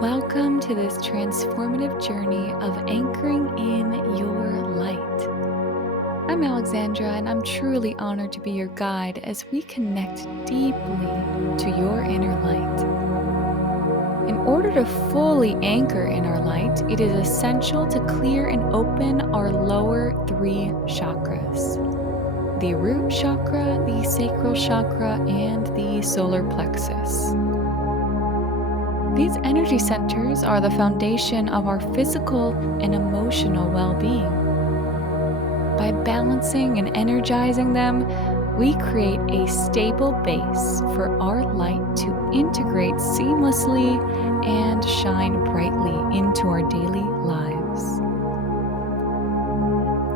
Welcome to this transformative journey of anchoring in your light. I'm Alexandra, and I'm truly honored to be your guide as we connect deeply to your inner light. In order to fully anchor in our light, it is essential to clear and open our lower three chakras: the root chakra, the sacral chakra, and the solar plexus. These energy centers are the foundation of our physical and emotional well-being. By balancing and energizing them, we create a stable base for our light to integrate seamlessly and shine brightly into our daily lives.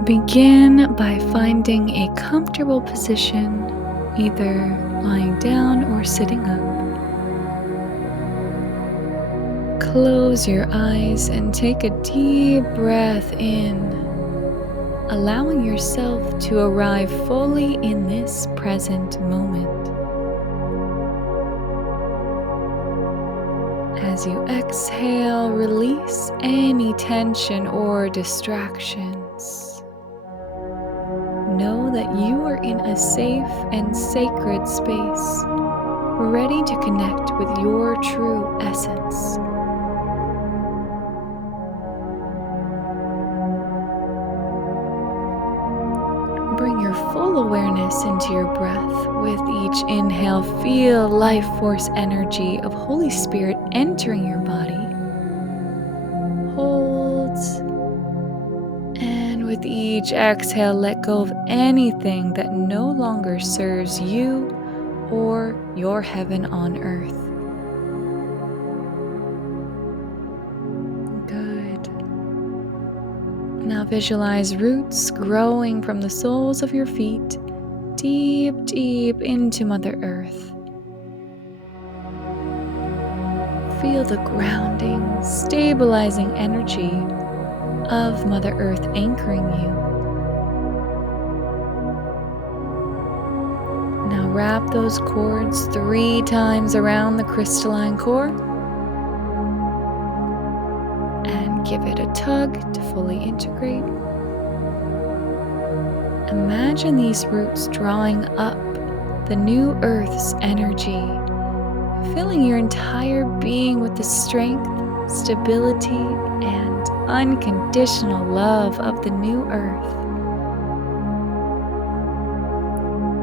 Begin by finding a comfortable position, either lying down or sitting up. Close your eyes and take a deep breath in, allowing yourself to arrive fully in this present moment. As you exhale, release any tension or distractions. Know that you are in a safe and sacred space, ready to connect with your true essence. Bring your full awareness into your breath. With each inhale, feel life force energy of Holy Spirit entering your body. Hold. And with each exhale, let go of anything that no longer serves you or your heaven on earth. Good. Now visualize roots growing from the soles of your feet deep, deep into Mother Earth. Feel the grounding, stabilizing energy of Mother Earth anchoring you. Now wrap those cords 3 times around the crystalline core and give it a tug to fully integrate. Imagine these roots drawing up the new Earth's energy, filling your entire being with the strength, stability, and unconditional love of the new Earth.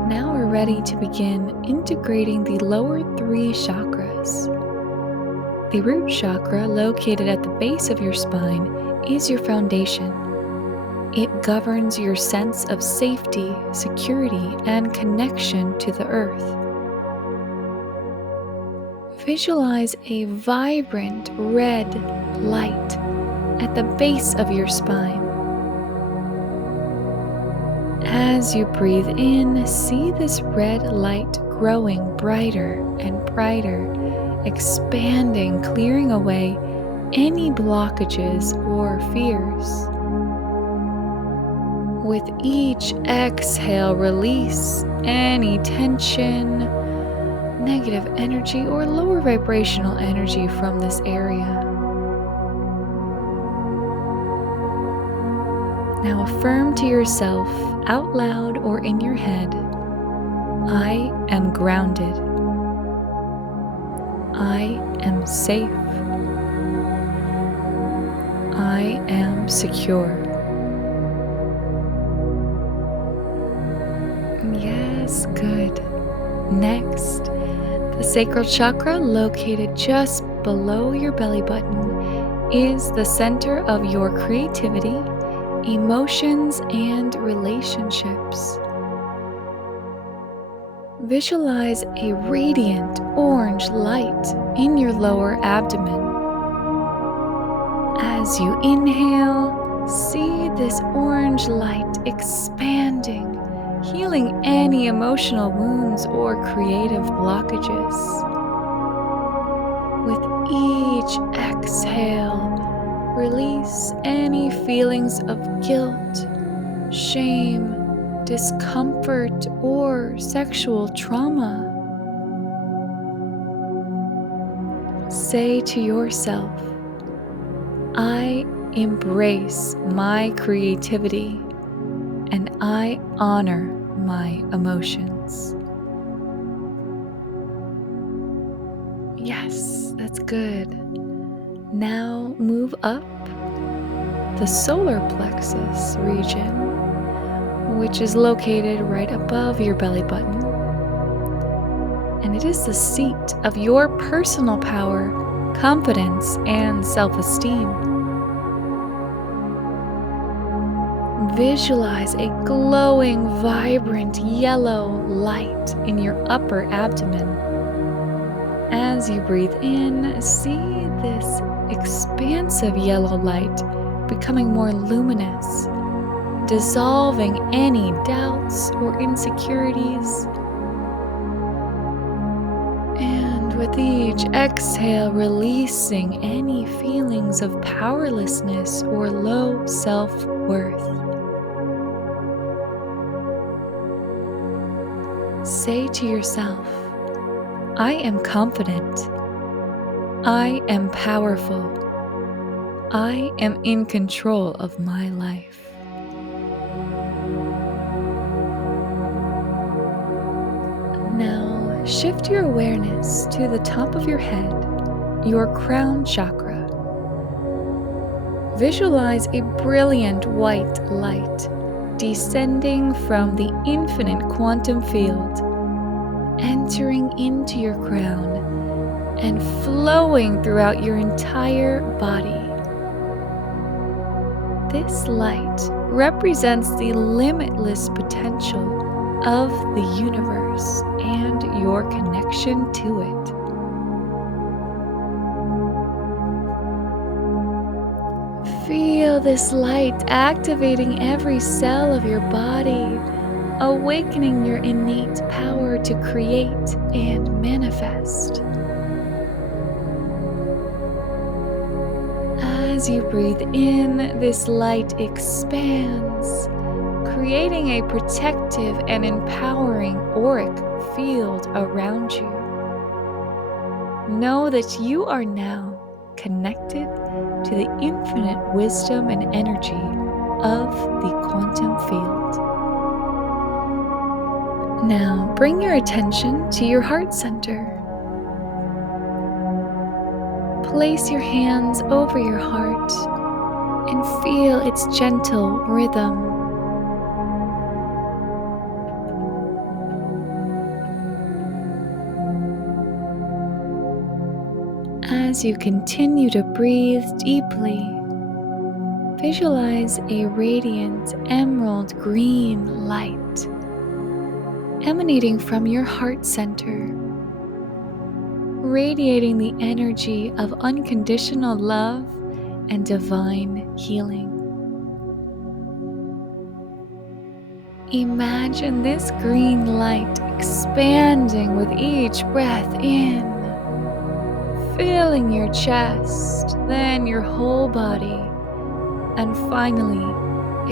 Now we're ready to begin integrating the lower 3 chakras. The root chakra, located at the base of your spine, is your foundation. It governs your sense of safety, security, and connection to the earth. Visualize a vibrant red light at the base of your spine. As you breathe in, see this red light growing brighter and brighter, expanding, clearing away any blockages or fears. With each exhale, release any tension, negative energy, or lower vibrational energy from this area. Now affirm to yourself out loud or in your head, I am grounded. I am safe. I am secure. Yes, good. Next, the sacral chakra, located just below your belly button, is the center of your creativity, emotions, and relationships. Visualize a radiant orange light in your lower abdomen. As you inhale, see this orange light expanding, healing any emotional wounds or creative blockages. With each exhale, release any feelings of guilt, shame, discomfort, or sexual trauma. Say to yourself, I embrace my creativity and I honor my emotions. Yes, that's good. Now move up the solar plexus region, which is located right above your belly button. And it is the seat of your personal power, confidence, and self-esteem. Visualize a glowing, vibrant yellow light in your upper abdomen. As you breathe in, see this expansive yellow light becoming more luminous, dissolving any doubts or insecurities. And with each exhale, releasing any feelings of powerlessness or low self-worth. Say to yourself, I am confident. I am powerful. I am in control of my life. Now shift your awareness to the top of your head, your crown chakra. Visualize a brilliant white light descending from the infinite quantum field, entering into your crown and flowing throughout your entire body. This light represents the limitless potential of the universe and your connection to it. Feel this light activating every cell of your body, awakening your innate power to create and manifest. As you breathe in, this light expands, creating a protective and empowering auric field around you. Know that you are now connected to the infinite wisdom and energy of the quantum field. Now bring your attention to your heart center. Place your hands over your heart and feel its gentle rhythm. As you continue to breathe deeply, visualize a radiant emerald green light emanating from your heart center, radiating the energy of unconditional love and divine healing. Imagine this green light expanding with each breath in, filling your chest, then your whole body, and finally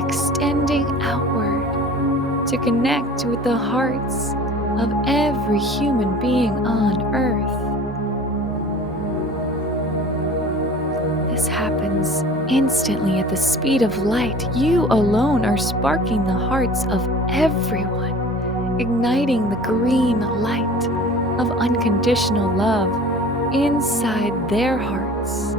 extending outward to connect with the hearts of every human being on earth. This happens instantly at the speed of light. You alone are sparking the hearts of everyone, igniting the green light of unconditional love inside their hearts.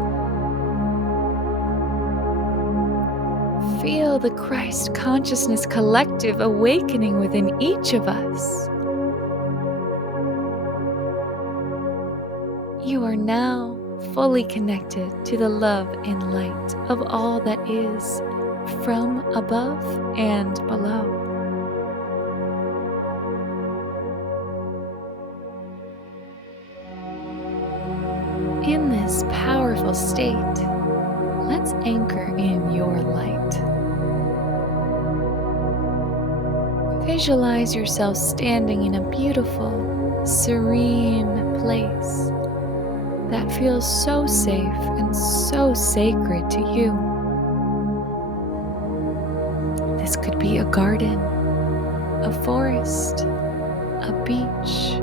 Feel the Christ consciousness collective awakening within each of us. You are now fully connected to the love and light of all that is, from above and below. In this powerful state, let's anchor in your light. Visualize yourself standing in a beautiful, serene place that feels so safe and so sacred to you. This could be a garden, a forest, a beach,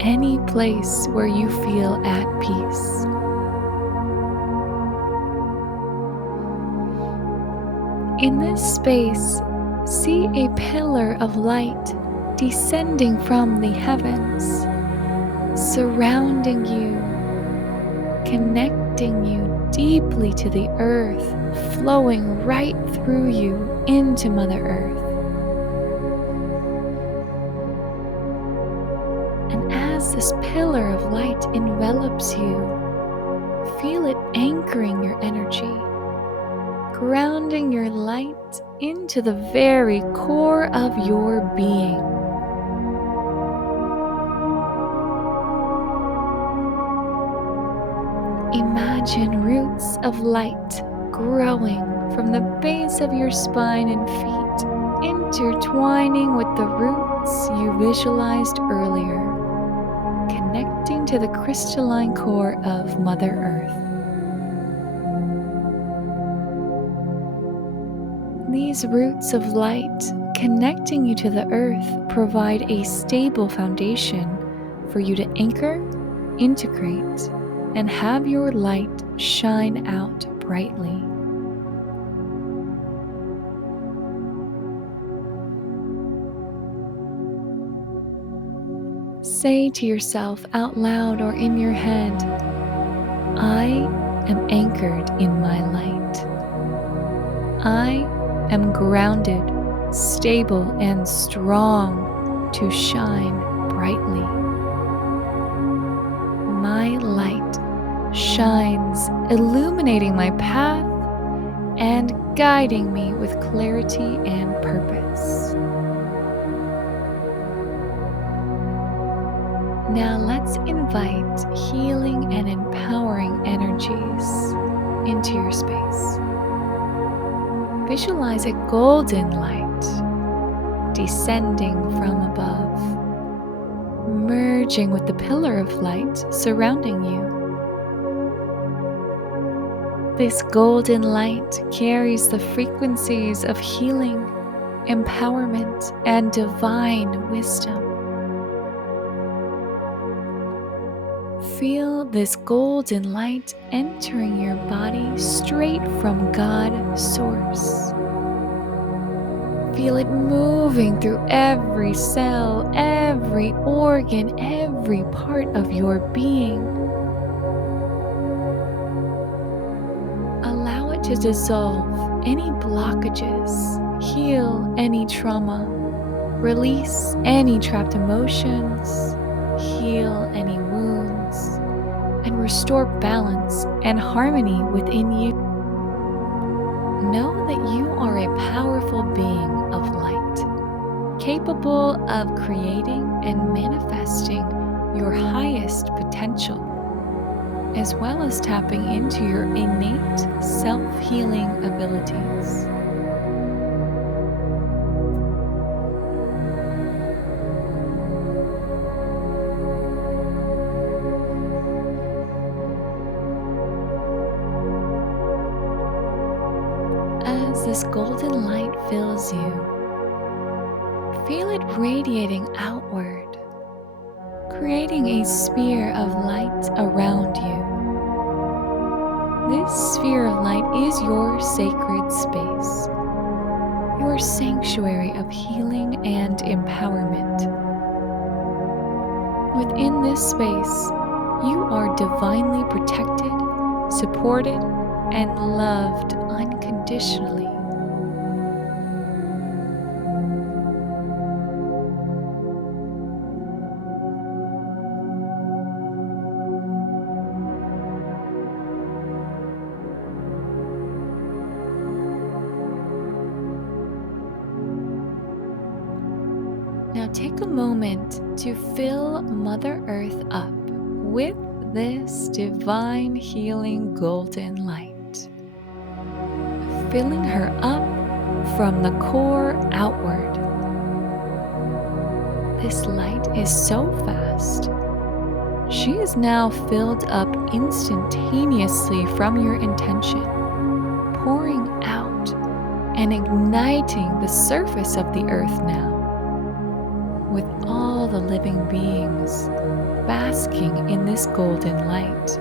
any place where you feel at peace. In this space, see a pillar of light descending from the heavens, surrounding you, connecting you deeply to the earth, flowing right through you into Mother Earth. And as this pillar of light envelops you, feel it anchoring your energy, grounding your light into the very core of your being. Imagine roots of light growing from the base of your spine and feet, intertwining with the roots you visualized earlier, connecting to the crystalline core of Mother Earth. These roots of light connecting you to the earth provide a stable foundation for you to anchor, integrate, and have your light shine out brightly. Say to yourself out loud or in your head, I am anchored in my light. I am grounded, stable, and strong to shine brightly. My light shines, illuminating my path and guiding me with clarity and purpose. Now let's invite healing and empowering energies into your space. Visualize a golden light descending from above, merging with the pillar of light surrounding you. This golden light carries the frequencies of healing, empowerment, and divine wisdom. Feel this golden light entering your body straight from God Source. Feel it moving through every cell, every organ, every part of your being. Allow it to dissolve any blockages, heal any trauma, release any trapped emotions, heal any wounds, and restore balance and harmony within you. Know that you are a powerful being of light, capable of creating and manifesting your highest potential, as well as tapping into your innate self-healing abilities. As this golden light fills you, feel it radiating outward, creating a sphere of light around you. This sphere of light is your sacred space, your sanctuary of healing and empowerment. Within this space, you are divinely protected, supported, and loved unconditionally. Now take a moment to fill Mother Earth up with this divine healing golden light, filling her up from the core outward. This light is so fast. She is now filled up instantaneously from your intention, pouring out and igniting the surface of the earth now, with all the living beings basking in this golden light.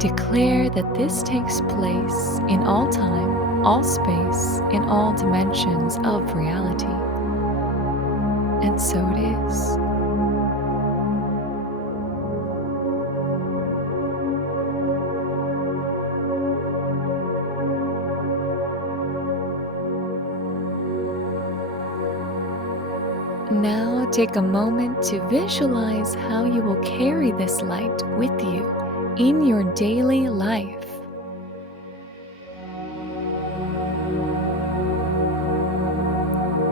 Declare that this takes place in all time, all space, in all dimensions of reality. And so it is. Now take a moment to visualize how you will carry this light with you in your daily life.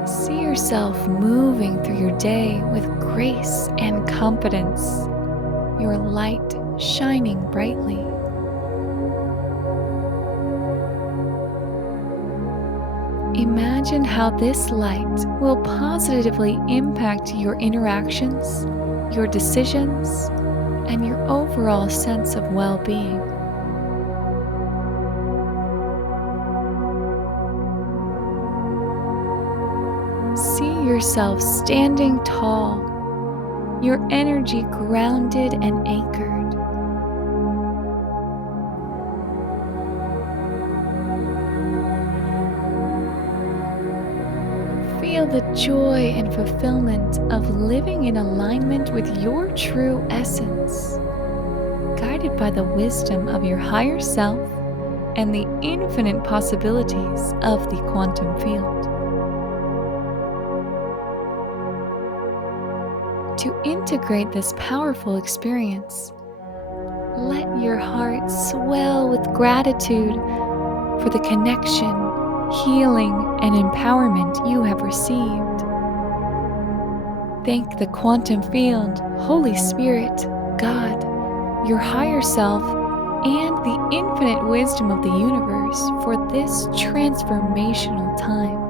See yourself moving through your day with grace and confidence, your light shining brightly. Imagine how this light will positively impact your interactions, your decisions, and your overall sense of well-being. See yourself standing tall, your energy grounded and anchored. Feel the joy and fulfillment of living in alignment with your true essence, guided by the wisdom of your higher self and the infinite possibilities of the quantum field. To integrate this powerful experience, let your heart swell with gratitude for the connection, healing, and empowerment you have received. Thank the quantum field, Holy Spirit, God, your higher self, and the infinite wisdom of the universe for this transformational time.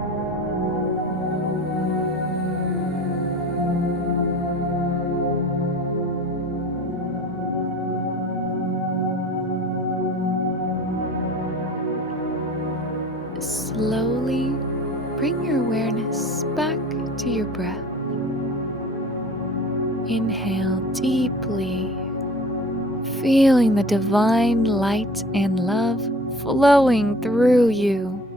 Slowly bring your awareness back to your breath. Inhale deeply, feeling the divine light and love flowing through you.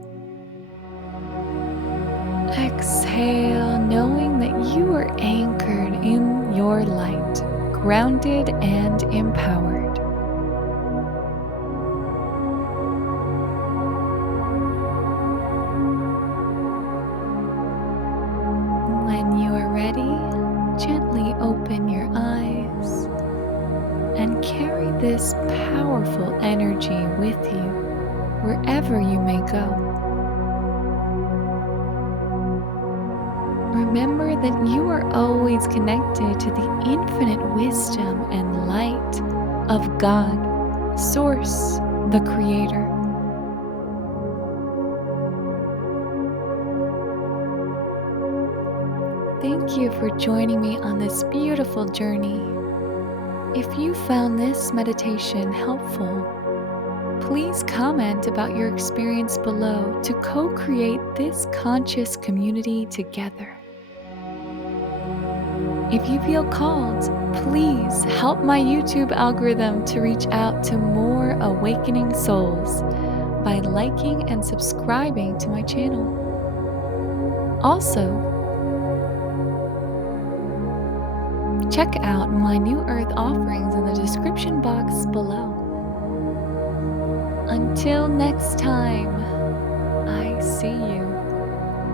Exhale, knowing that you are anchored in your light, grounded and empowered. When you are ready, gently open your eyes and carry this powerful energy with you wherever you may go. Remember that you are always connected to the infinite wisdom and light of God, Source, the Creator. Thank you for joining me on this beautiful journey. If you found this meditation helpful, please comment about your experience below to co-create this conscious community together. If you feel called, please help my YouTube algorithm to reach out to more awakening souls by liking and subscribing to my channel. Also, check out my New Earth offerings in the description box below. Until next time, I see you,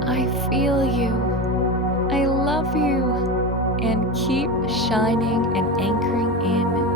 I feel you, I love you, and keep shining and anchoring in